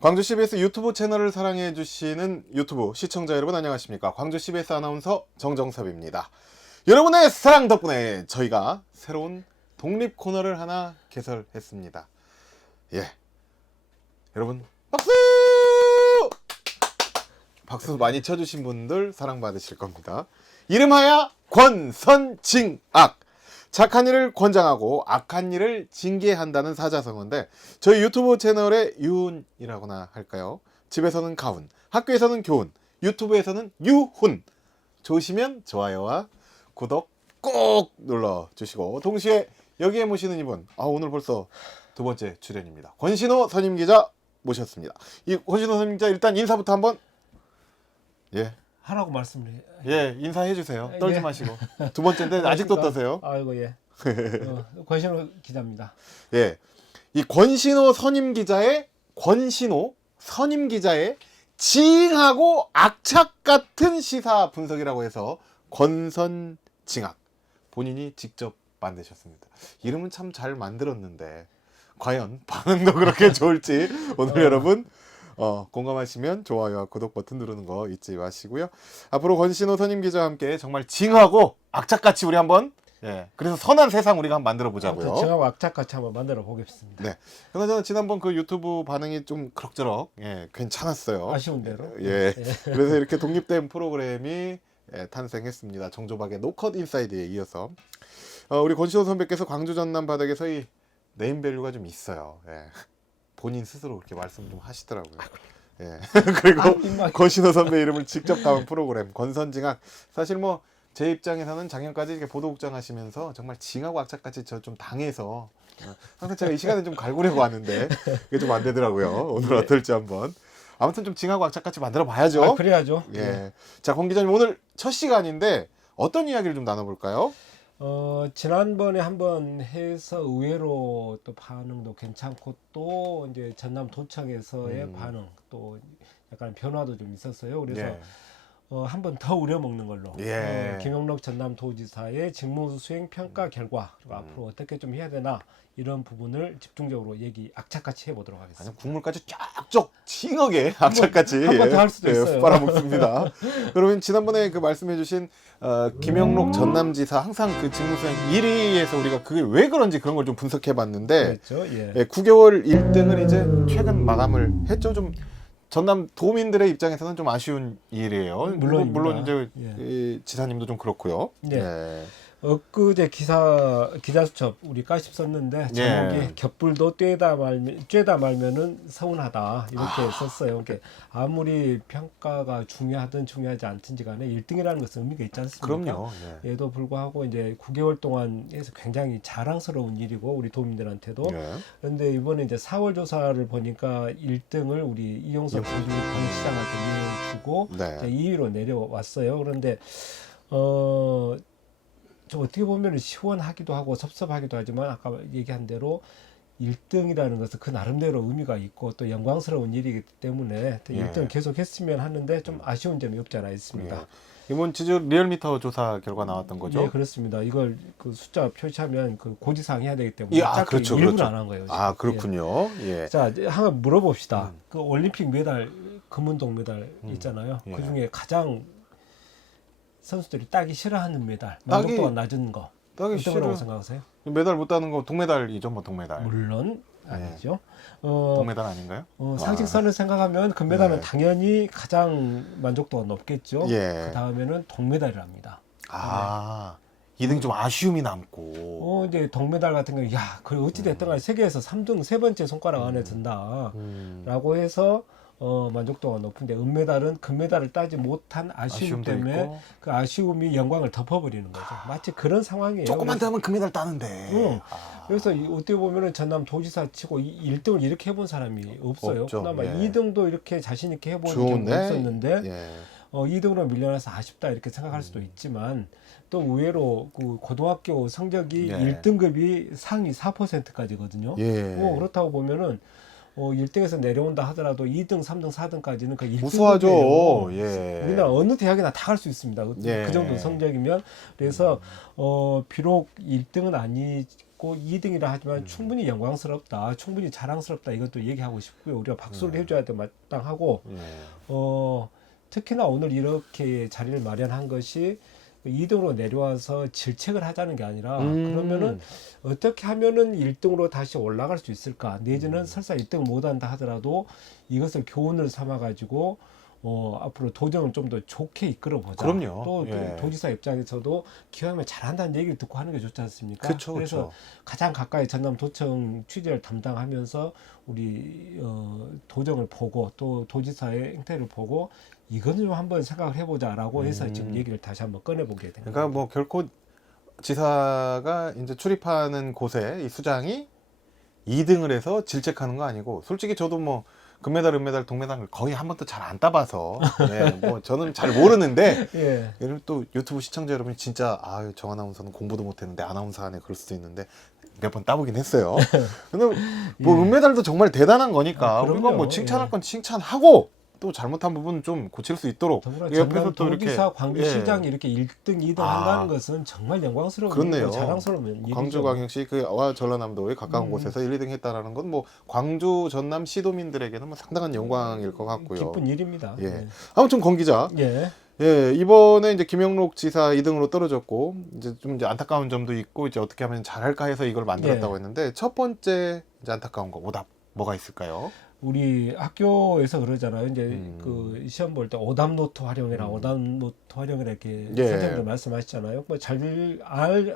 광주 CBS 유튜브 채널을 사랑해 주시는 유튜브 시청자 여러분 안녕하십니까? 광주 CBS 아나운서 정정섭입니다. 여러분의 사랑 덕분에 저희가 새로운 독립 코너를 하나 개설했습니다. 예, 여러분 박수! 박수 많이 쳐주신 분들 사랑받으실 겁니다. 이름하여 권선징악. 착한 일을 권장하고 악한 일을 징계한다는 사자성어인데 저희 유튜브 채널의 유훈이라고나 할까요? 집에서는 가훈, 학교에서는 교훈, 유튜브에서는 유훈. 좋으시면 좋아요와 구독 꼭 눌러주시고 동시에 여기에 모시는 이분 오늘 벌써 두 번째 출연입니다. 권신호 선임기자 모셨습니다. 이 권신호 선임기자 일단 인사부터 한번 하라고 말씀을 인사해 주세요. 떨지 예. 마시고. 두 번째인데 아직도 떠세요. 아이고 권신호 기자입니다. 예. 이 권신호 선임 기자의 권신호 선임 기자의 징하고 악착 같은 시사 분석이라고 해서 권선징악 본인이 직접 만드셨습니다. 이름은 참 잘 만들었는데 과연 반응도 그렇게 좋을지 오늘 여러분 공감하시면 좋아요와 구독 버튼 누르는 거 잊지 마시고요. 앞으로 권신호 선임 기자와 함께 정말 징하고 악착같이 우리 한번 그래서 선한 세상 우리가 한번 만들어 보자고요. 징하고 악착같이 한번 만들어 보겠습니다. 네. 그나저나 지난번 그 유튜브 반응이 좀 그럭저럭 괜찮았어요. 아쉬운 대로. 그래서 이렇게 독립된 프로그램이 탄생했습니다. 정조박의 노컷 인사이드에 이어서 우리 권신호 선배께서 광주 전남 바닥에서 이 네임밸류가 좀 있어요. 본인 스스로 그렇게 말씀 좀 하시더라고요. 그리고 권신호 선배 이름을 직접 담은 프로그램 권선징악. 사실 뭐 제 입장에서는 작년까지 이렇게 보도국장 하시면서 정말 징하고 악착같이 저 좀 당해서 항상 제가 이 시간에 좀 갈구려고 하는데 그게 좀 안 되더라고요. 오늘 어떨지 한번. 아무튼 좀 징하고 악착같이 만들어 봐야죠. 그래야죠. 자, 권 기자님 오늘 첫 시간인데 어떤 이야기를 좀 나눠볼까요? 지난번에 한번 해서 의외로 또 반응도 괜찮고 또 이제 전남 도청에서의 반응 또 약간 변화도 좀 있었어요. 그래서 한 번 더 우려먹는 걸로 김영록 전남도지사의 직무수행 평가 결과 그리고 앞으로 어떻게 좀 해야 되나 이런 부분을 집중적으로 악착같이 해보도록 하겠습니다. 아니, 국물까지 쫙쫙 징하게 악착같이 한 번 더 할 수도 있어요. 빨아먹습니다. 그러면 지난번에 그 말씀해주신 김영록 전남지사 항상 그 직무수행 1위에서 우리가 그게 왜 그런지 그런 걸 좀 분석해봤는데 그렇죠. 9개월 1등을 이제 최근 마감을 했죠. 좀 전남 도민들의 입장에서는 좀 아쉬운 일이에요. 물론 이제 이 지사님도 좀 그렇고요. 엊그제 기자수첩 우리 까십 썼는데 제목이 곁불도 쬐다 말면은 서운하다 이렇게 썼어요. 그러니까 아무리 평가가 중요하든 중요하지 않든지 간에 1등이라는 것은 의미가 있지 않습니까? 그럼요. 에도 불구하고 이제 9개월 동안 해서 굉장히 자랑스러운 일이고 우리 도민들한테도. 그런데 이번에 이제 4월 조사를 보니까 1등을 우리 이용석 광시장한테 주고 2위로 내려왔어요. 그런데 좀 어떻게 보면 시원하기도 하고 섭섭하기도 하지만 아까 얘기한 대로 1등이라는 것은 그 나름대로 의미가 있고 또 영광스러운 일이기 때문에 1등을 계속 했으면 하는데 좀 아쉬운 점이 없지 않아 있습니다. 이번 지주 리얼미터 조사 결과 나왔던 거죠? 네, 그렇습니다. 이걸 그 숫자 표시하면 그 고지사항 해야 되기 때문에 그렇죠, 일부는 안 한 거예요. 지금. 그렇군요. 자, 한번 물어봅시다. 그 올림픽 메달, 금운동 메달 있잖아요. 그 중에 가장 선수들이 따기 싫어하는 메달, 만족도가 낮은 거 따기 어떤 거라고 생각하세요? 메달 못 따는 거 동메달이죠, 뭐 동메달. 물론 아니죠. 동메달 아닌가요? 상식선을 생각하면 금메달은 당연히 가장 만족도가 높겠죠. 그 다음에는 동메달이랍니다. 2등 좀 아쉬움이 남고. 이제 동메달 같은 경우, 그 어찌 됐든 간에 세계에서 3등 세 번째 손가락 안에 든다라고 해서. 만족도가 높은데 은메달은 금메달을 따지 못한 아쉬움 때문에 있고. 그 아쉬움이 영광을 덮어버리는 거죠. 마치 그런 상황이에요. 조금만 더 하면 금메달 따는데. 그래서 어떻게 보면은 전남 도지사 치고 1등을 이렇게 해본 사람이 없어요. 그나마 2등도 이렇게 자신 있게 해본 경우도 있었는데 2등으로 밀려나서 아쉽다 이렇게 생각할 수도 있지만 또 의외로 그 고등학교 성적이 1등급이 상위 4%까지거든요. 그렇다고 보면은 1등에서 내려온다 하더라도 2등, 3등, 4등까지는 그 1등급이에요. 우수하죠. 우리나라 어느 대학이나 다 갈 수 있습니다. 그 정도 성적이면. 그래서 비록 1등은 있고 2등이라 하지만 충분히 영광스럽다, 충분히 자랑스럽다 이것도 얘기하고 싶고요. 우리가 박수를 해줘야 돼 마땅하고 특히나 오늘 이렇게 자리를 마련한 것이 2등으로 내려와서 질책을 하자는 게 아니라 그러면은 어떻게 하면은 1등으로 다시 올라갈 수 있을까, 내지는 설사 1등을 못한다 하더라도 이것을 교훈을 삼아 가지고 앞으로 도정을 좀 더 좋게 이끌어 보자. 그럼요. 또 도지사 입장에서도 기왕이면 잘한다는 얘기를 듣고 하는 게 좋지 않습니까? 그쵸, 그래서 그쵸. 가장 가까이 전남도청 취재를 담당하면서 우리 도정을 보고 또 도지사의 행태를 보고 이건 좀 한번 생각을 해보자라고 해서 지금 얘기를 다시 한번 꺼내보게 된 그러니까 뭐 결코 지사가 이제 출입하는 곳에 이 수장이 2등을 해서 질책하는 거 아니고, 솔직히 저도 뭐 금메달, 은메달, 동메달을 거의 한 번도 잘 안 따봐서 뭐 저는 잘 모르는데 예를 또 유튜브 시청자 여러분이 진짜 아유 정 아나운서는 공부도 못했는데 아나운서 안에 그럴 수도 있는데 몇 번 따보긴 했어요. 근데 뭐 은메달도 정말 대단한 거니까 우리가 뭐 칭찬할 건 칭찬하고 또 잘못한 부분은 좀 고칠 수 있도록 옆에서 또 이렇게 광주시장이 이렇게 1등, 2등 한다는 것은 정말 영광스러운 그렇네요. 자랑스러운 일이죠. 광주광역시 와 전라남도의 가까운 곳에서 1, 2등 했다라는 건 뭐 광주 전남 시도민들에게는 뭐 상당한 영광일 것 같고요. 기쁜 일입니다. 아무튼 권 기자, 이번에 이제 김영록 지사 2등으로 떨어졌고 이제 좀 이제 안타까운 점도 있고 이제 어떻게 하면 잘할까 해서 이걸 만들었다고 했는데 첫 번째 이제 안타까운 거 오답 뭐가 있을까요? 우리 학교에서 그러잖아요. 이제 그 시험 볼 때 오답 노트 활용해라, 오답 노트 활용해라 이렇게 선생님들 말씀하시잖아요. 뭐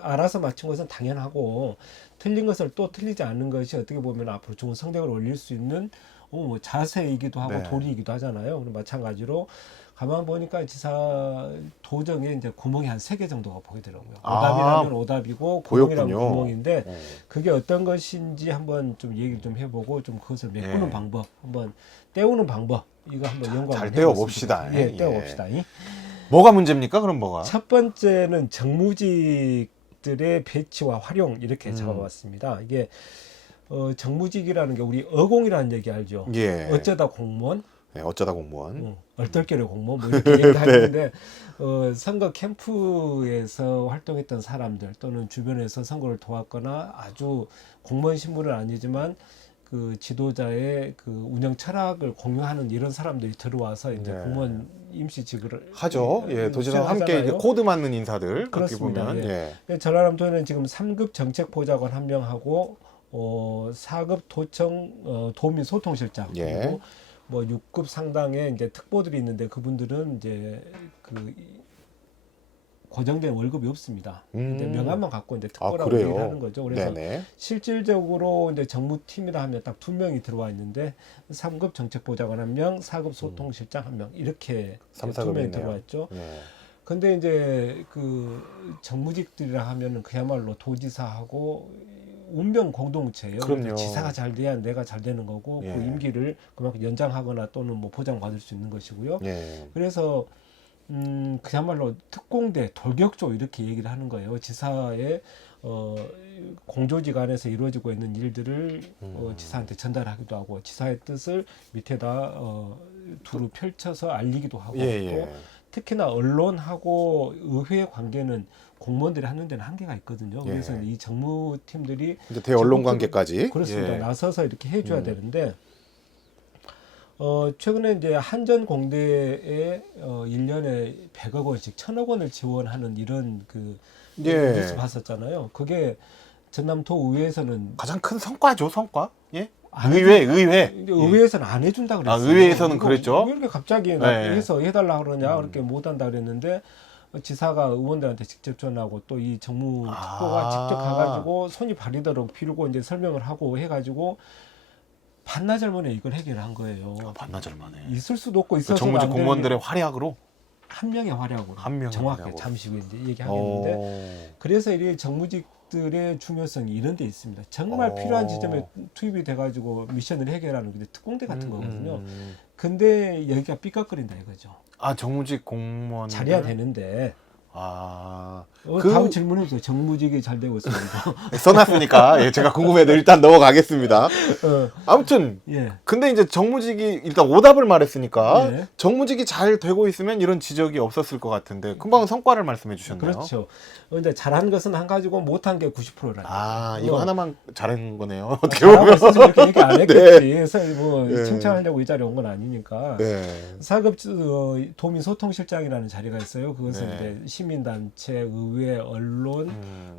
알아서 맞춘 것은 당연하고 틀린 것을 또 틀리지 않는 것이 어떻게 보면 앞으로 좋은 성적을 올릴 수 있는 뭐 자세이기도 하고 도리이기도 하잖아요. 마찬가지로 가만 보니까 지사 도정에 이제 구멍이 한 3개 정도가 보이더라고요. 오답이라면 오답이고 구멍이라면 구멍인데 그게 어떤 것인지 한번 좀 얘기를 좀 해보고 좀 그것을 메꾸는 방법, 한번 때우는 방법 이거 한번 연구를 잘 떼어봅시다. 떼어봅시다. 뭐가 문제입니까? 그럼 뭐가? 첫 번째는 정무직들의 배치와 활용 이렇게 잡아봤습니다. 이게 정무직이라는 게 우리 어공이라는 얘기 알죠? 어쩌다 공무원. 어쩌다 공무원, 얼떨결에 공무원 뭐 이렇게 얘기하는데 선거 캠프에서 활동했던 사람들 또는 주변에서 선거를 도왔거나 아주 공무원 신분은 아니지만 그 지도자의 그 운영 철학을 공유하는 이런 사람들이 들어와서 이제 공무원 임시직을 하죠. 도지사와 함께 이제 코드 맞는 인사들 그렇습니다. 전라남도에는 지금 3급 정책보좌관 1명하고 4급 도청 도민소통실장 그리고 뭐 6급 상당의 이제 특보들이 있는데 그분들은 이제 그 고정된 월급이 없습니다. 근데 명함만 갖고 이제 특보라고 얘기를 하는 거죠. 그래서 실질적으로 이제 정무팀이라 하면 딱 2명이 들어와 있는데 3급 정책보좌관 1명, 4급 소통실장 1명 이렇게 2명이 들어와 있죠. 근데 이제 그 정무직들이라 하면은 그야말로 도지사하고 운명 공동체예요. 지사가 잘 돼야 내가 잘 되는 거고 그 임기를 그만큼 연장하거나 또는 뭐 보장받을 수 있는 것이고요. 그래서 그야말로 특공대, 돌격조 이렇게 얘기를 하는 거예요. 지사의 공조직 안에서 이루어지고 있는 일들을 지사한테 전달하기도 하고 지사의 뜻을 밑에다 두루 펼쳐서 알리기도 하고 또 특히나 언론하고 의회의 관계는 공무원들이 하는 데는 한계가 있거든요. 그래서 이 정무팀들이 이제 대언론 관계까지 그렇습니다. 나서서 이렇게 해줘야 되는데 최근에 이제 한전공대에 1년에 100억 원씩 1000억 원을 지원하는 이런 그 뉴스 봤었잖아요. 그게 전남도 의회에서는 가장 큰 성과죠, 성과. 의회에서는 안 해준다 그랬어요. 의회에서는 그랬죠. 왜 이렇게 갑자기 해서 해달라 그러냐 그렇게 못한다 그랬는데 지사가 의원들한테 직접 전화하고 또 이 정무 특보가 직접 가가지고 손이 발리도록 빌고 이제 설명을 하고 해가지고 반나절 만에 이걸 해결한 거예요. 반나절 만에. 있을 수도 없고 있어서 정무직 공무원들의 활약으로. 한 명의 활약으로. 정확하게 활약으로. 잠시 후에 이제 얘기하겠는데 그래서 이 정무직들의 중요성이 이런 데 있습니다. 정말 필요한 지점에 투입이 돼가지고 미션을 해결하는 게 특공대 같은 거거든요. 근데 여기가 삐걱거린다 이거죠. 정무직 공무원 잘해야 되는데 다음 질문해 주세요. 정무직이 잘 되고 있습니다. 써놨으니까 예, 제가 궁금해도 일단 넘어가겠습니다. 아무튼 예. 근데 이제 정무직이 일단 오답을 말했으니까 예. 정무직이 잘 되고 있으면 이런 지적이 없었을 것 같은데 금방 성과를 말씀해 주셨네요. 그렇죠. 근데 잘한 것은 한 가지고 못한 게 90%라. 이거 하나만 잘한 거네요. 어떻게 잘하고 보면. 있어서 이렇게 얘기 안 했겠지. 네. 그래서 뭐 네. 칭찬하려고 이 자리에 온 건 아니니까. 네. 사급 도민 소통실장이라는 자리가 있어요. 그것은 네. 이제 시민단체, 의회, 언론,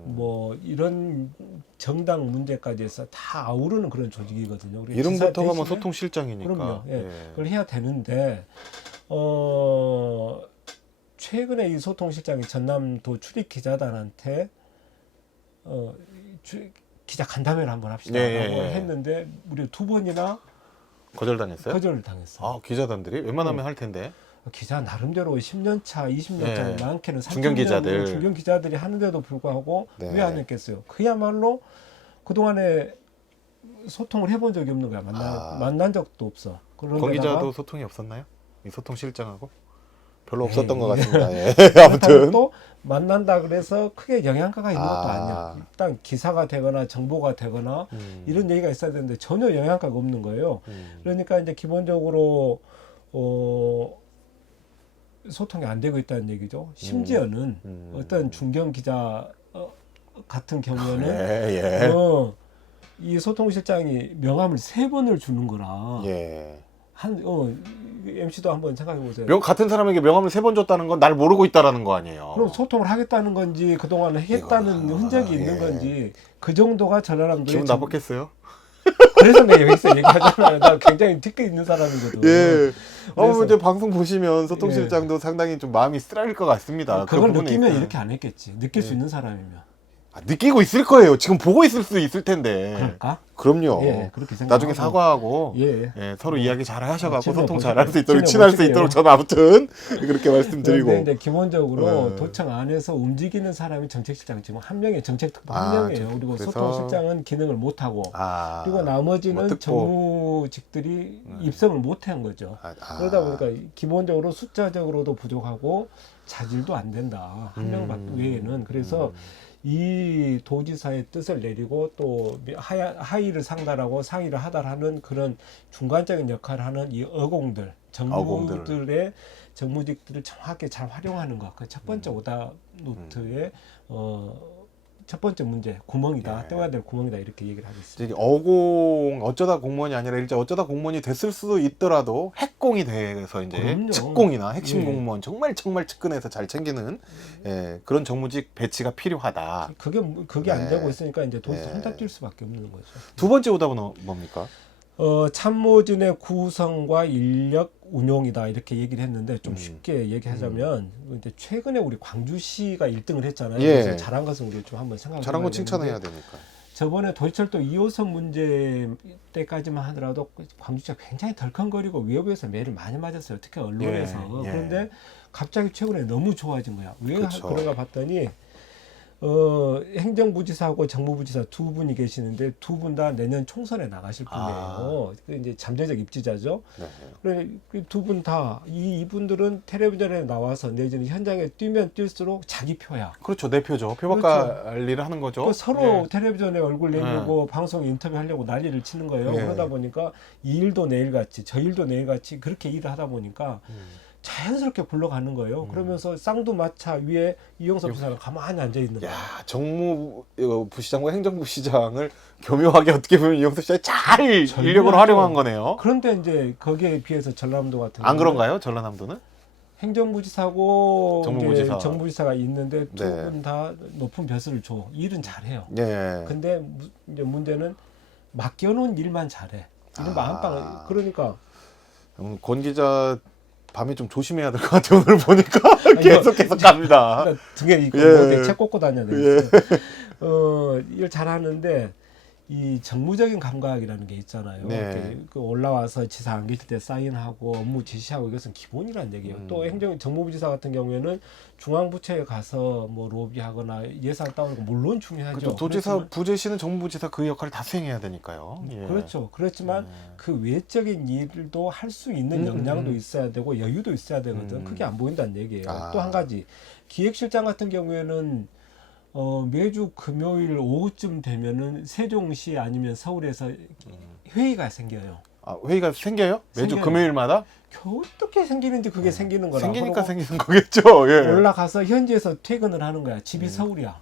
뭐 이런 정당 문제까지 해서 다 아우르는 그런 조직이거든요. 우리 이름부터가 뭐 대신에 소통실장이니까. 그럼요. 예. 예. 그걸 해야 되는데 최근에 이 소통실장이 전남도 출입 기자단한테 기자 간담회를 한번 합시다라고 했는데 무려 2번이나 거절당했어요? 거절을 당했어요. 기자단들이 웬만하면 할 텐데. 기자 나름대로 10년 차, 20년 차 네. 많게는 중견 기자들. 중견 기자들이 하는데도 불구하고 네. 왜 안 했겠어요? 그야말로 그동안에 소통을 해본 적이 없는 거야. 만난 적도 없어. 권 기자도 소통이 없었나요? 이 소통실장하고? 별로 없었던 것 예. 같습니다. 예. 그렇다고 아무튼 또 만난다 그래서 크게 영향가가 있는 것도 아니야. 일단 기사가 되거나 정보가 되거나 이런 얘기가 있어야 되는데 전혀 영향가가 없는 거예요. 그러니까 이제 기본적으로 소통이 안 되고 있다는 얘기죠. 심지어는 어떤 중견 기자 같은 경우에는 예. 이 소통실장이 명함을 3번을 주는 거라. 예. MC도 한번 생각해 보세요. 같은 사람에게 명함을 3번 줬다는 건 날 모르고 있다라는 거 아니에요. 그럼 소통을 하겠다는 건지 그동안 했다는 흔적이 있는 건지 그 정도가 저 사람도 기분 나빴겠어요? 그래서 내가 여기서 얘기하잖아요. 나 굉장히 특기 있는 사람이거든. 예. 그래서- 이제 방송 보시면 소통실장도 상당히 좀 마음이 쓰라릴 것 같습니다. 그걸 그 부분에 느끼면 있어서. 이렇게 안 했겠지. 느낄 수 있는 사람이면. 느끼고 있을 거예요. 지금 보고 있을 수 있을 텐데. 그럴까? 그럼요. 예, 그렇게 생각하고. 나중에 사과하고 예. 서로 이야기 잘 하셔가지고 친해 소통 보시- 잘 할 수 있도록 친해 친할 수 보시게요. 있도록 저는 아무튼 그렇게 말씀드리고. 그런데 이제 기본적으로 네. 도청 안에서 움직이는 사람이 정책실장 지금 한 명이에요. 정책특보 한 명이에요. 그리고 그래서- 소통실장은 기능을 못 하고 그리고 뭐 나머지는 특보. 정무직들이 입성을 못 한 거죠. 그러다 보니까 기본적으로 숫자적으로도 부족하고 자질도 안 된다. 한 명 외에는. 그래서 이 도지사의 뜻을 내리고 또 하위를 상달하고 상의를 하달하는 그런 중간적인 역할을 하는 이 어공들, 정무들의 정무직들을 정확하게 잘 활용하는 것. 그 첫 번째 오답 노트의 첫 번째 문제 구멍이다. 떼어야 될 구멍이다. 이렇게 얘기를 하겠습니다. 어쩌다 공무원이 아니라 일제 어쩌다 공무원이 됐을 수도 있더라도 핵공이 돼서 이제 그럼요. 측공이나 핵심 예. 공무원 정말 측근에서 잘 챙기는 그런 정무직 배치가 필요하다. 그게 안 네. 되고 있으니까 이제 도지사 네. 혼자 뛸 수밖에 없는 거죠. 두 번째 오답은 뭡니까? 참모진의 구성과 인력 운용이다 이렇게 얘기를 했는데 좀 쉽게 얘기하자면 이제 최근에 우리 광주시가 1등을 했잖아요. 예. 그래서 잘한 것은 우리 좀 한번 생각해 잘한 봐야 거 칭찬해야 되는데 되니까. 저번에 도시철도 2호선 문제 때까지만 하더라도 광주시가 굉장히 덜컹거리고 위협에서 매를 많이 맞았어요. 특히 언론에서. 예. 그런데 갑자기 최근에 너무 좋아진 거야. 왜 그쵸. 그런가 봤더니 행정부지사하고 정무부지사 두 분이 계시는데 두 분 다 내년 총선에 나가실 분이에요. 이제 잠재적 입지자죠. 네. 그래 두 분 다 이분들은 텔레비전에 나와서 내지는 현장에 뛰면 뛸수록 자기 표야. 그렇죠. 내 표죠. 표박 관리를 하는 거죠. 또 서로 예. 텔레비전에 얼굴 내밀고 방송 인터뷰 하려고 난리를 치는 거예요. 예. 그러다 보니까 이 일도 내일같이 저 일도 내일같이 그렇게 일을 하다 보니까 자연스럽게 불러가는 거예요. 그러면서 쌍두마차 위에 이용섭 부사는 가만히 앉아 있는 거예요. 야, 정무부시장과 행정부시장을 교묘하게 어떻게 보면 이용섭 씨가 잘 인력으로 활용한 거네요. 그런데 이제 거기에 비해서 전남도 같은 안 경우는 그런가요? 전라남도는? 행정부지사고 정무부지사. 이제 정부지사가 있는데 두 네. 분 다 높은 벼슬을 줘. 일은 잘해요. 예. 근데 이제 문제는 맡겨놓은 일만 잘해. 이런 안방 그러니까 권 기자 밤에 좀 조심해야 될 것 같아요. 오늘 보니까 계속 갑니다. 등에 이거 예. 책 꽂고 다녀야 되겠어요. 일 잘하는데 이 정무적인 감각이라는 게 있잖아요. 네. 이렇게 그 올라와서 지사 안 계실 때 사인하고 업무 지시하고 이것은 기본이라는 얘기예요. 또 정무부지사 같은 경우에는 중앙부처에 가서 뭐 로비하거나 예산 따오는 거 물론 중요하죠. 그렇죠. 도지사, 부지시는 정무부지사 그 역할을 다 수행해야 되니까요. 예. 그렇죠. 그렇지만 그 외적인 일도 할 수 있는 역량도 있어야 되고 여유도 있어야 되거든. 그게 안 보인다는 얘기예요. 또 한 가지 기획실장 같은 경우에는 매주 금요일 오후쯤 되면은 세종시 아니면 서울에서 회의가 생겨요. 아, 회의가 생겨요? 매주 생겨요. 금요일마다? 어떻게 생기는지 그게 생기는 거라. 생기니까 생기는 거겠죠. 예. 올라가서 현지에서 퇴근을 하는 거야. 집이 서울이야.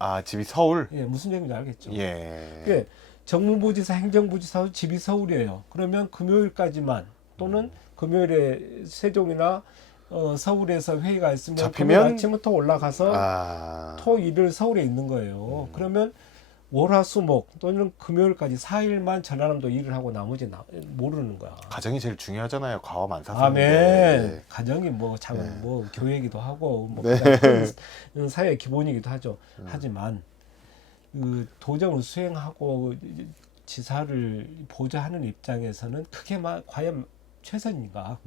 아, 집이 서울? 예, 무슨 얘기인지 알겠죠. 예. 그 정무부지사, 행정부지사 집이 서울이에요. 그러면 금요일까지만 또는 금요일에 세종이나 서울에서 회의가 있으면 잡히면 금요일 아침부터 올라가서 토일을 서울에 있는 거예요. 그러면 월화수목 또는 금요일까지 4일만 전화남도 일을 하고 나머지 모르는 거야. 가정이 제일 중요하잖아요. 과업 안 사서. 아멘. 가정이 뭐 교회이기도 하고 뭐 그냥 사회의 기본이기도 하죠. 하지만 그 도정을 수행하고 지사를 보좌하는 입장에서는 그게 과연 최선인가?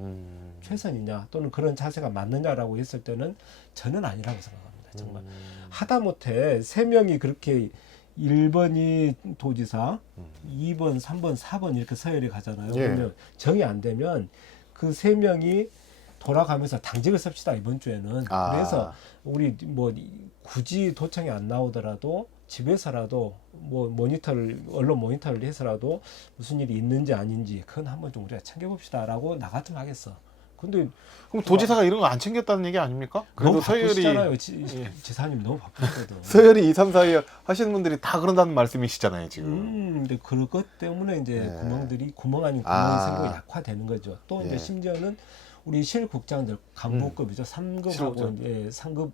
최선이냐? 또는 그런 자세가 맞느냐라고 했을 때는 저는 아니라고 생각합니다. 정말 하다못해 3명이 그렇게 1번이 도지사, 2번, 3번, 4번 이렇게 서열이 가잖아요. 예. 그러면 정이 안 되면 그 3명이 돌아가면서 당직을 씁시다 이번 주에는. 그래서 우리 뭐 굳이 도청이 안 나오더라도 집에서라도 뭐 언론 모니터를 해서라도 무슨 일이 있는지 아닌지 그건 한번 좀 우리가 챙겨봅시다라고 나 같으면 하겠어. 근데 그럼 도지사가 이런 거 안 챙겼다는 얘기 아닙니까? 그래도 너무 서열이 바쁘시잖아요. 지사님 너무 바쁘거든. 서열이 2, 3, 4위 하시는 분들이 다 그런다는 말씀이시잖아요, 지금. 근데 그것 때문에 이제 구멍 아닌 구멍이 생기고 약화되는 거죠. 또 이제 심지어는 우리 실국장들 간부급이죠. 3급하고 3급,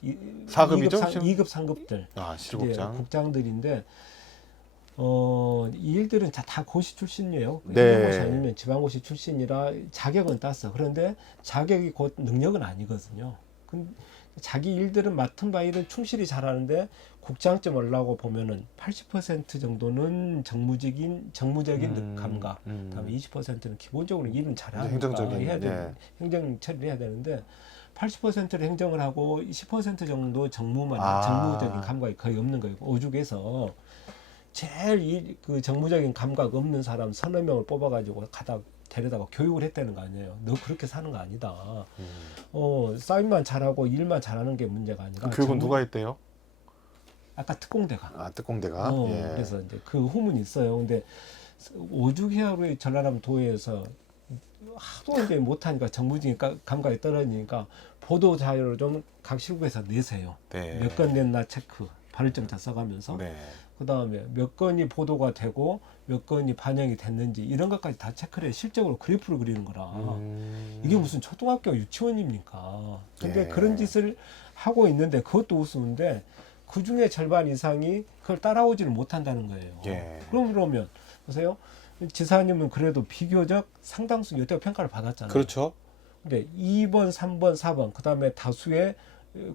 4급이죠? 2급, 3급들. 실국장. 국장들인데 이 일들은 다 고시 출신이에요. 네. 행정고시 아니면 지방고시 출신이라 자격은 땄어. 그런데 자격이 곧 능력은 아니거든요. 자기 일들은 맡은 바 일은 충실히 잘하는데 국장쯤 올라고 보면은 80% 정도는 정무적인 감각, 그다음에 20%는 기본적으로 일은 잘하니까 행정적인 해야 돼. 행정 처리를 해야 되는데 80%를 행정을 하고 10% 정도 정무적인 감각이 거의 없는 거예요. 오죽해서 제일 그 정무적인 감각 없는 사람 서너 명을 뽑아가지고 데려다가 교육을 했다는 거 아니에요. 너 그렇게 사는 거 아니다. 사인만 잘하고 일만 잘하는 게 문제가 아니라. 그 교육은 누가 했대요? 아까 특공대가. 특공대가. 예. 그래서 이제 그 후문이 있어요. 근데 오죽해야 전라남 도에서 하도 이제 못하니까 정무적인 감각이 떨어지니까 보도 자료를 좀 각 실국에서 내세요. 네. 몇 건 냈나 체크. 발을점자 써가면서. 네. 그 다음에 몇 건이 보도가 되고 몇 건이 반영이 됐는지 이런 것까지 다 체크를 해. 실적으로 그래프를 그리는 거라. 이게 무슨 초등학교 유치원입니까? 근데 그런 짓을 하고 있는데 그것도 우스운데 그 중에 절반 이상이 그걸 따라오지를 못한다는 거예요. 그러면 보세요. 지사님은 그래도 비교적 상당수 여태껏 평가를 받았잖아요. 그렇죠. 근데 2번, 3번, 4번 그 다음에 다수의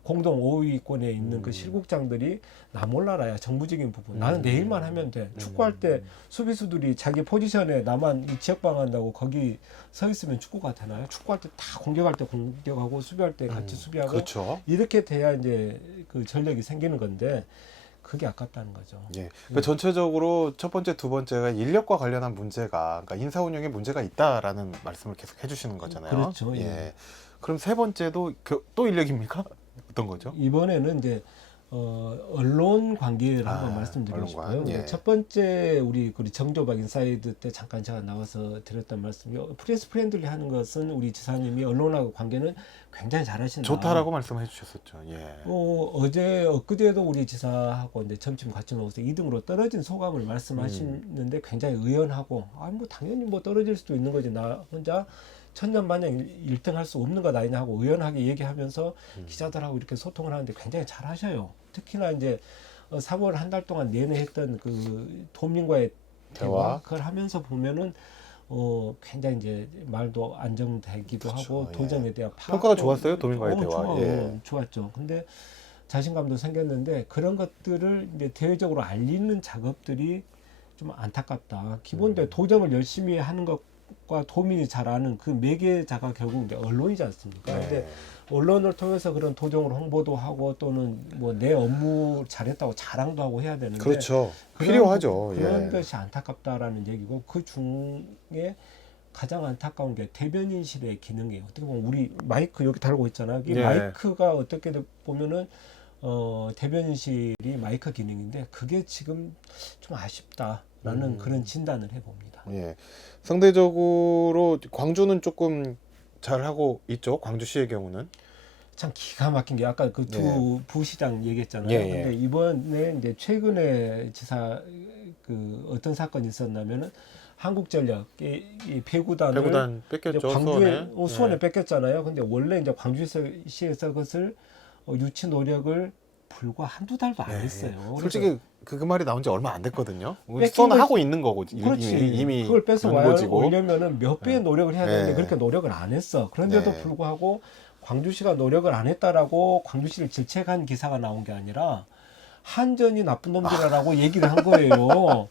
공동 5위권에 있는 그 실국장들이 나 몰라라야 정무적인 부분. 나는 내 일만 하면 돼. 축구할 때 수비수들이 자기 포지션에 나만 이 지역방한다고 거기 서 있으면 축구가 되나요? 축구할 때 다 공격할 때 공격하고 수비할 때 같이 수비하고. 그렇죠. 이렇게 돼야 이제 그 전력이 생기는 건데 그게 아깝다는 거죠. 예. 그러니까 전체적으로 첫 번째, 두 번째가 인력과 관련한 문제가, 그러니까 인사 운영에 문제가 있다라는 말씀을 계속 해주시는 거잖아요. 그렇죠. 예. 그럼 세 번째도 또 인력입니까? 어떤 거죠? 이번에는 이제 언론 관계를 한번 말씀드리고 싶어요. 첫 번째 우리 정조박 인사이드 때 잠깐 제가 나와서 드렸던 말씀이 프레스 프렌들리 하는 것은 우리 지사님이 언론하고 관계는 굉장히 잘하신다. 좋다라고 말씀해 주셨었죠. 엊그제도 우리 지사하고 이제 점심 같이 먹어서 2등으로 떨어진 소감을 말씀하시는데 굉장히 의연하고 뭐 당연히 뭐 떨어질 수도 있는 거지 나 혼자 천년만년 1등 할 수 없는 것 아니냐 하고 의연하게 얘기하면서 기자들하고 이렇게 소통을 하는데 굉장히 잘 하셔요. 특히나 이제 3월 한 달 동안 내내 했던 그 도민과의 대화 그걸 하면서 보면은 굉장히 이제 말도 안정되기도 하고 도전에 대한 평가가 좋았어요. 도민과의 대화. 좋았죠. 근데 자신감도 생겼는데 그런 것들을 이제 대외적으로 알리는 작업들이 좀 안타깝다. 기본적으로 도정을 열심히 하는 것과 도민이 잘 아는 그 매개자가 결국 이제 언론이지 않습니까? 근데 언론을 통해서 그런 도정을 홍보도 하고 또는 뭐 내 업무 잘했다고 자랑도 하고 해야 되는데 그렇죠. 필요하죠. 그런 것이 안타깝다라는 얘기고 그 중에 가장 안타까운 게 대변인실의 기능이에요. 어떻게 보면 우리 마이크 여기 달고 있잖아요. 이 마이크가 어떻게 보면은 대변인실이 마이크 기능인데 그게 지금 좀 아쉽다라는 그런 진단을 해봅니다. 예. 상대적으로 광주는 조금 잘 하고 있죠. 광주시의 경우는. 참 기가 막힌 게 아까 그 두 부시장 얘기했잖아요. 근데 이번에 이제 최근에 지사 그 어떤 사건이 있었냐면은 한국전력 이 배구단 뺏겼죠. 광주에 수원에 뺏겼잖아요. 근데 원래 이제 광주시에서 그것을 유치 노력을 불과 한두 달도 안 했어요. 솔직히 그 말이 나온 지 얼마 안 됐거든요. 수원 하고 있는 거고 이미 그걸 뺏어 오려면은 몇 배의 노력을 해야 되는데 그렇게 노력을 안 했어. 그런데도 불구하고 광주시가 노력을 안 했다라고 광주시를 질책한 기사가 나온 게 아니라 한전이 나쁜 놈들이라고 얘기를 한 거예요.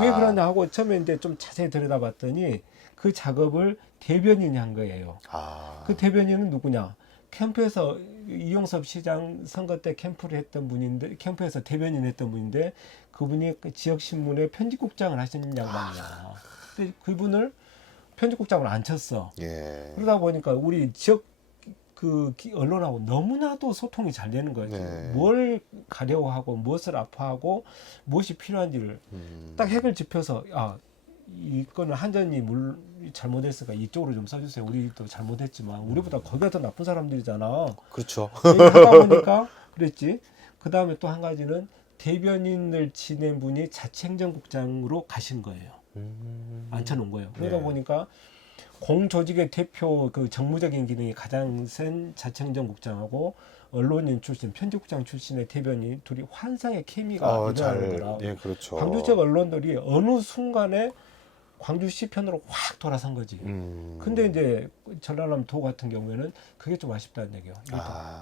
왜 그러냐 하고 처음에 이제 좀 자세히 들여다봤더니 그 작업을 대변인이 한 거예요. 그 대변인은 누구냐? 캠프에서 이용섭 시장 선거 때 캠프를 했던 분인데 캠프에서 대변인 했던 분인데 그분이 그 지역 신문에 편집국장을 하시는 양반이야. 근데 그분을 편집국장을 안 쳤어. 그러다 보니까 우리 지역 그 언론하고 너무나도 소통이 잘 되는 거죠. 뭘 가려고 하고 무엇을 아파하고 무엇이 필요한지를 딱 핵을 짚어서 이거는 한전이 잘못했으니까 이쪽으로 좀 써주세요. 우리도 잘못했지만 우리보다 거기가 더 나쁜 사람들이잖아. 그렇죠. 하다 보니까 그랬지. 그 다음에 또 한 가지는 대변인을 지낸 분이 자치행정국장으로 가신 거예요. 앉혀놓은 거예요. 그러다 보니까 공조직의 대표 그 정무적인 기능이 가장 센 자치행정국장하고 언론인 출신, 편집국장 출신의 대변인 둘이 환상의 케미가 일어나는 거라. 그렇죠. 광주 지역 언론들이 어느 순간에 광주시 편으로 확 돌아선 거지. 근데 이제 전라남 도 같은 경우에는 그게 좀 아쉽다는 얘기예요.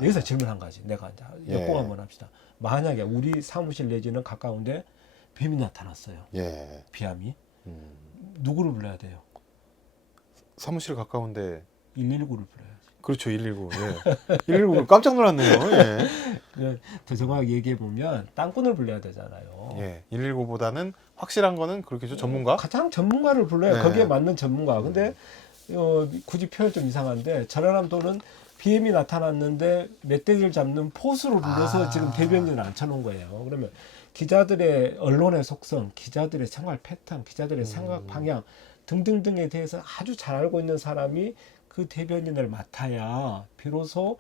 여기서 질문 한 가지. 내가 이제 엿보고 한번 합시다. 만약에 우리 사무실 내지는 가까운데 뱀이 나타났어요. 비암이. 누구를 불러야 돼요? 사무실 가까운데 119를 불러야지. 그렇죠. 119. 119 깜짝 놀랐네요. 더 정확하게 얘기해 보면 땅꾼을 불러야 되잖아요. 119보다는 확실한 거는 그렇겠죠. 전문가? 가장 전문가를 불러야 거기에 맞는 전문가. 근데 굳이 표현 좀 이상한데 전라남도는 비엠이 나타났는데 멧돼지를 잡는 포수를 불러서 지금 대변인을 앉혀놓은 거예요. 그러면 기자들의 언론의 속성, 기자들의 생활 패턴, 기자들의 생각 방향 등등등에 대해서 아주 잘 알고 있는 사람이 그 대변인을 맡아야 비로소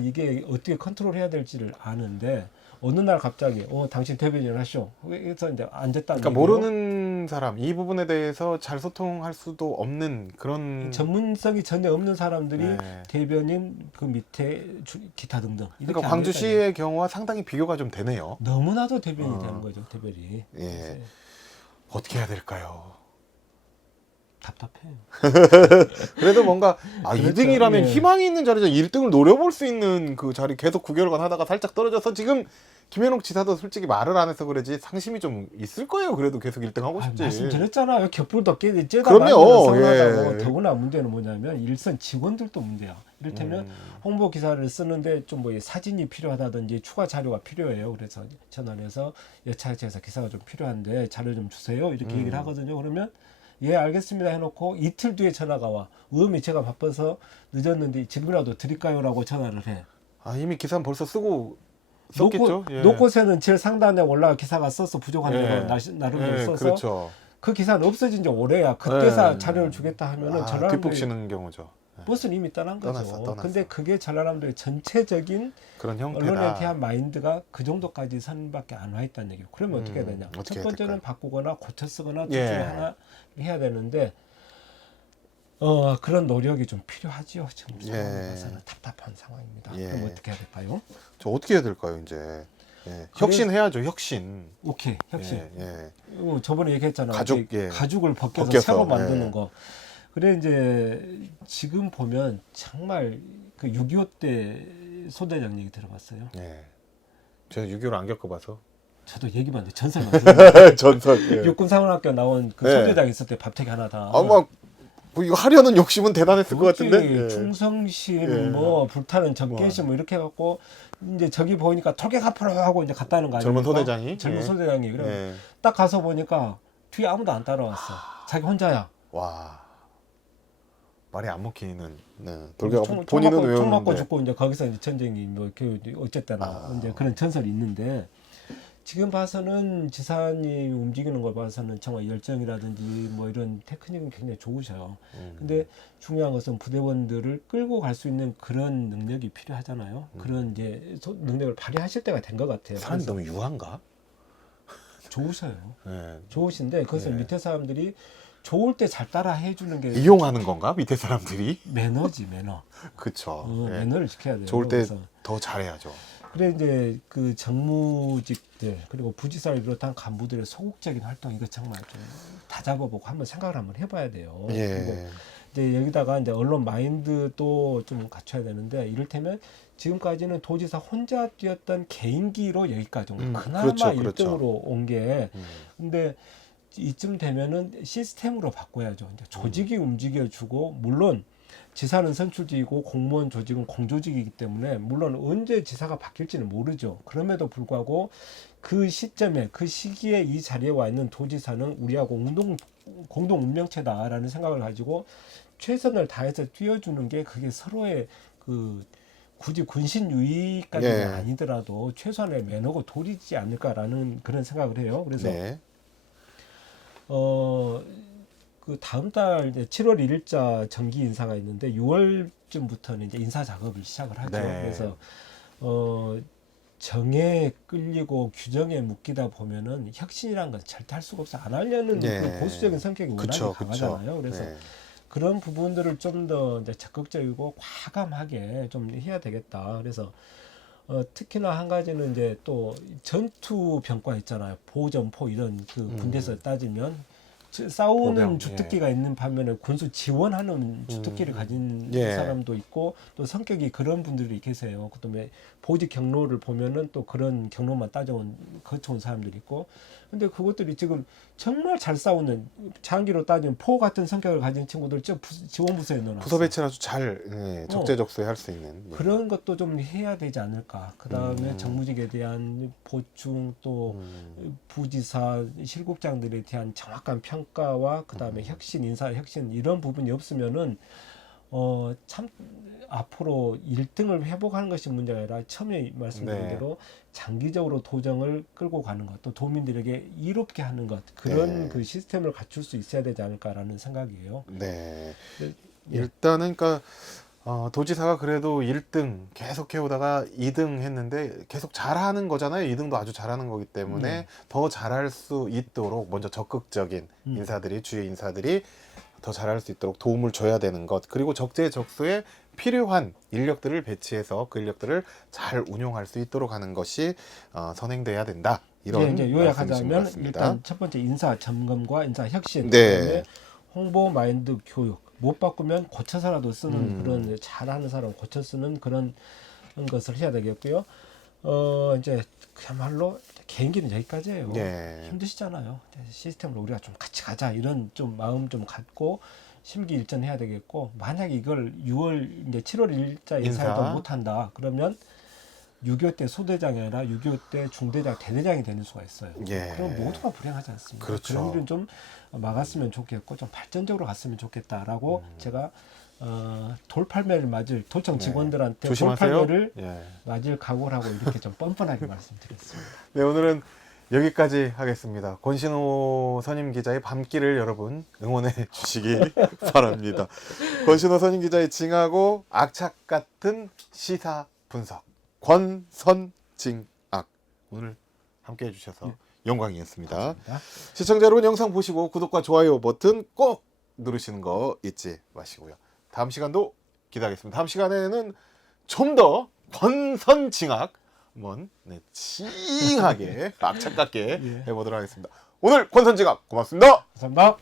이게 어떻게 컨트롤해야 될지를 아는데 어느 날 갑자기 당신 대변인을 하시오. 그래서 이제 앉았다는 그러니까 모르는 사람 이 부분에 대해서 잘 소통할 수도 없는 그런 전문성이 전혀 없는 사람들이 대변인 그 밑에 기타 등등. 그러니까 광주시의 경우와 상당히 비교가 좀 되네요. 너무나도 대변이 되는 거죠, 대변이. 어떻게 해야 될까요? 답답해요. 그래도 뭔가 2등이라면 희망이 있는 자리죠. 1등을 노려볼 수 있는 그 자리 계속 9개월간 하다가 살짝 떨어져서 지금 김현옥 지사도 솔직히 말을 안 해서 그러지 상심이 좀 있을 거예요. 그래도 계속 1등 하고 싶지. 말씀드렸잖아요. 겹불도 째다 그럼요. 더구나 문제는 뭐냐면 일선 직원들도 문제야. 이를테면 홍보 기사를 쓰는데 좀 뭐 사진이 필요하다든지 추가 자료가 필요해요. 그래서 전화해서 여차여차해서 기사가 좀 필요한데 자료 좀 주세요. 이렇게 얘기를 하거든요. 그러면 알겠습니다 해놓고 이틀 뒤에 전화가 와. 의원님 제가 바빠서 늦었는데 지금이라도 드릴까요? 라고 전화를 해. 이미 기사는 벌써 쓰고 썼겠죠. 노곳에는 제일 상단에 올라가 기사가 써서 부족한 대로 나름대로 써서 그렇죠. 그 기사는 없어진 지 오래야. 그때서 자료를 주겠다 하면은 뒷북치는 경우죠. 버스는 이미 떠난 거죠. 떠났어. 근데 그게 전라남도의 전체적인 그런 형태다. 언론에 대한 마인드가 그 정도까지 선밖에 안 와 있다는 얘기고. 그러면 어떻게 해야 되냐? 첫 번째는 바꾸거나 고쳐 쓰거나 둘 중에 하나 해야 되는데 그런 노력이 좀 필요하지요. 지금 상황에서는 답답한 상황입니다. 그럼 어떻게 해야 될까요? 저 어떻게 해야 될까요, 이제? 혁신해야죠, 혁신. 오케이, 혁신. 저번에 얘기했잖아. 가죽을 벗겨서 새로 만드는 거. 그래 이제 지금 보면 정말 그 6.25 때 소대장 얘기 들어봤어요? 제가 6.25를 안 겪어봐서. 저도 얘기만 해. 전설만 들어요. 전설. 예. 육군사관학교 나온 그 네. 소대장 있을 때 밥택이 하나 다. 아마 뭐 이거 하려는 욕심은 대단했을 것 같은데. 예. 충성심, 예. 뭐 불타는 적개심 뭐 이렇게 해갖고 이제 저기 보니까 돌격 앞으로 하고 이제 갔다는 거 아닙니까? 젊은 소대장이. 젊은 예. 소대장이 그래. 예. 딱 가서 보니까 뒤에 아무도 안 따라왔어. 자기 혼자야. 와. 말이 안 먹히는. 네. 돌격 총 본인은 맞고, 총 맞고 외우는데. 죽고 이제 거기서 이제 전쟁이 뭐 어쨌거나 이제 그런 전설이 있는데 지금 봐서는 지사님이 움직이는 걸 봐서는 정말 열정이라든지 뭐 이런 테크닉은 굉장히 좋으셔요. 근데 중요한 것은 부대원들을 끌고 갈 수 있는 그런 능력이 필요하잖아요. 그런 이제 능력을 발휘하실 때가 된 것 같아요. 사람이 너무 유한가? 좋으셔요. 네. 좋으신데 그것을 네. 밑에 사람들이 좋을 때 잘 따라 해주는 게 이용하는 건가? 밑에 사람들이? 매너지 매너. 그쵸. 예. 매너를 지켜야 돼요. 좋을 때 그래서. 더 잘해야죠. 그래 이제 그 정무직들 그리고 부지사를 비롯한 간부들의 소극적인 활동 이거 정말 좀 다잡아보고 한번 생각을 한번 해봐야 돼요. 그리고 예. 이제 여기다가 이제 언론 마인드도 좀 갖춰야 되는데 이를테면 지금까지는 도지사 혼자 뛰었던 개인기로 여기까지 온 거예요. 그나마 그렇죠, 1등으로 그렇죠. 온 게 근데 이쯤 되면은 시스템으로 바꿔야죠. 이제 조직이 움직여주고 물론 지사는 선출직이고 공무원 조직은 공조직이기 때문에 물론 언제 지사가 바뀔지는 모르죠. 그럼에도 불구하고 그 시점에 그 시기에 이 자리에 와 있는 도지사는 우리하고 공동 운명체다라는 생각을 가지고 최선을 다해서 뛰어주는 게 그게 서로의 그 굳이 군신 유의까지는 예. 아니더라도 최소한의 매너고 도리지 않을까라는 그런 생각을 해요. 그래서 네. 그 다음 달 이제 7월 1일자 정기 인사가 있는데 6월쯤부터는 이제 인사 작업을 시작을 하죠. 네. 그래서 정에 끌리고 규정에 묶이다 보면은 혁신이란 건 절대 할 수가 없어. 안 하려는 네. 그 보수적인 성격이 워낙에 그쵸, 강하잖아요. 그래서 네. 그런 부분들을 좀 더 이제 적극적이고 과감하게 좀 해야 되겠다. 그래서 특히나 한 가지는 이제 또 전투 병과 있잖아요. 보전포 이런 그 군대에서 따지면 싸우는 보병, 주특기가 있는 반면에 군수 지원하는 주특기를 가진 예. 사람도 있고 또 성격이 그런 분들이 계세요. 그다음에 보직 경로를 보면은 또 그런 경로만 거쳐온 사람들이 있고 근데 그것들이 지금 정말 잘 싸우는 장기로 따지면 포 같은 성격을 가진 친구들 지원부서에 넣어놨어요. 부서 배치를 아주 잘 적재적소에 할 수 있는 그런 것도 좀 해야 되지 않을까. 그 다음에 정무직에 대한 보충 또 부지사 실국장들에 대한 정확한 평가와 그 다음에 혁신 인사 혁신 이런 부분이 없으면은 참 앞으로 1등을 회복하는 것이 문제가 아니라 처음에 말씀드린 네. 대로 장기적으로 도정을 끌고 가는 것 또 도민들에게 이롭게 하는 것 그런 네. 그 시스템을 갖출 수 있어야 되지 않을까라는 생각이에요. 네. 네. 일단은 그러니까 도지사가 그래도 1등 계속 해오다가 2등 했는데 계속 잘하는 거잖아요. 2등도 아주 잘하는 거기 때문에 더 잘할 수 있도록 먼저 적극적인 인사들이 주요 인사들이 더 잘할 수 있도록 도움을 줘야 되는 것 그리고 적재적소에 필요한 인력들을 배치해서 그 인력들을 잘 운용할 수 있도록 하는 것이 선행돼야 된다. 이런 이제 말씀이신 것 요약하자면 같습니다. 일단 첫 번째 인사 점검과 인사 혁신, 네. 그다음에 홍보 마인드 교육 못 바꾸면 고쳐서라도 쓰는 그런 잘하는 사람 고쳐 쓰는 그런 것을 해야 되겠고요. 이제 그야말로 개인기는 여기까지예요. 네. 힘드시잖아요. 시스템으로 우리가 좀 같이 가자 이런 좀 마음 좀 갖고 심기일전해야 되겠고 만약에 이걸 6월 이제 7월 1일자 인사도 못 한다 그러면 6.25 때 소대장이 아니라 6.25 때 중대장, 대대장이 되는 수가 있어요. 예. 그럼 모두가 불행하지 않습니까? 그렇죠. 그런 일은 좀 막았으면 좋겠고 좀 발전적으로 갔으면 좋겠다라고 제가 돌팔매를 맞을 도청 직원들한테 조심하세요. 돌팔매를 예. 맞을 각오를 하고 이렇게 좀 뻔뻔하게 말씀드렸습니다. 네, 오늘은 여기까지 하겠습니다. 권신호 선임 기자의 밤길을 여러분 응원해 주시기 바랍니다. 권신호 선임 기자의 징하고 악착 같은 시사 분석 권선징악 오늘 함께 해주셔서 영광이었습니다. 감사합니다. 시청자 여러분 영상 보시고 구독과 좋아요 버튼 꼭 누르시는 거 잊지 마시고요. 다음 시간도 기대하겠습니다. 다음 시간에는 좀 더 권선징악 한번 징하게 악착 같게 해보도록 하겠습니다. 오늘 권선징악 고맙습니다. 감사합니다.